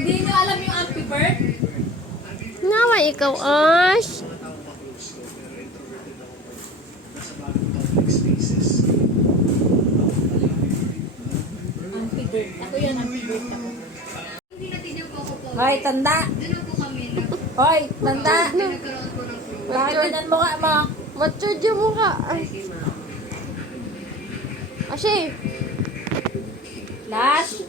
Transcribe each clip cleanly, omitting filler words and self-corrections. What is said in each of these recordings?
Hindi nyo alam yung Happy Bird? Nawa ikaw, Ash. Happy Bird. Ako yan, Happy Bird ako. Hoy, tanda! Hoy, tanda! Bakit ganyan mukha mo? Matured yung mukha. Ashi. Lash!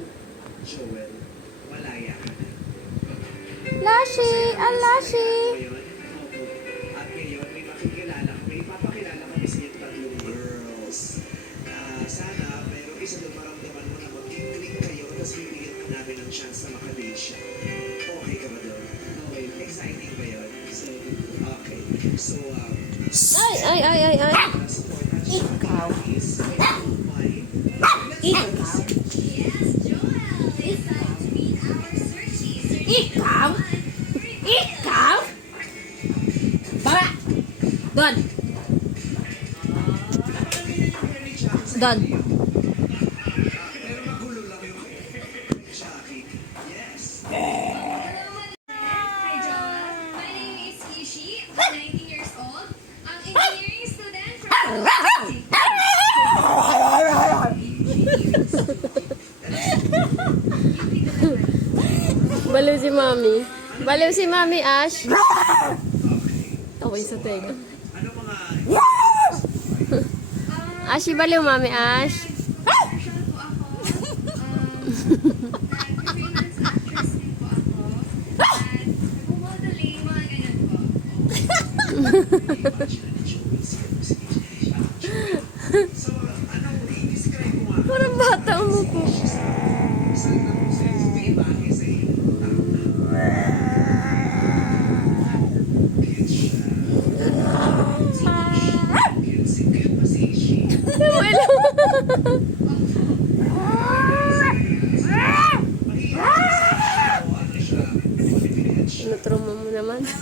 Lashi. Alashi. At ngayon, may ipapakilala kami sa inyong tatlong girls. Sana, pero isa doon maramdaman mo na mag-click kayo, tapos bibigyan ka namin ng chance na makadate siya. Okay ka ba doon? Okay. Exciting ba yun? Okay. So, Ay. Ikaw! Ikaw! Ikaw! Baba! Doon! Doon! pero magulo lang yung Jackie. Yes. Hi, John. My name is Ishi. I'm 19 years old. I'm engineering student from Baliw si Mami. Baliw si Mami, Ash. Taway sa tenga. Ano mga Ashi, baliw Mami, Ash. commercial po ako. Freelance actress din po ako. At nag-modeling, mga ganyan po. So, anong i-describe mo nga? Parang bata mo po. Saan na po sa may bagay sa iyo? Cute siya. Cute pa si Ishi. Baliw. Ano siya? Ano trauma mo naman?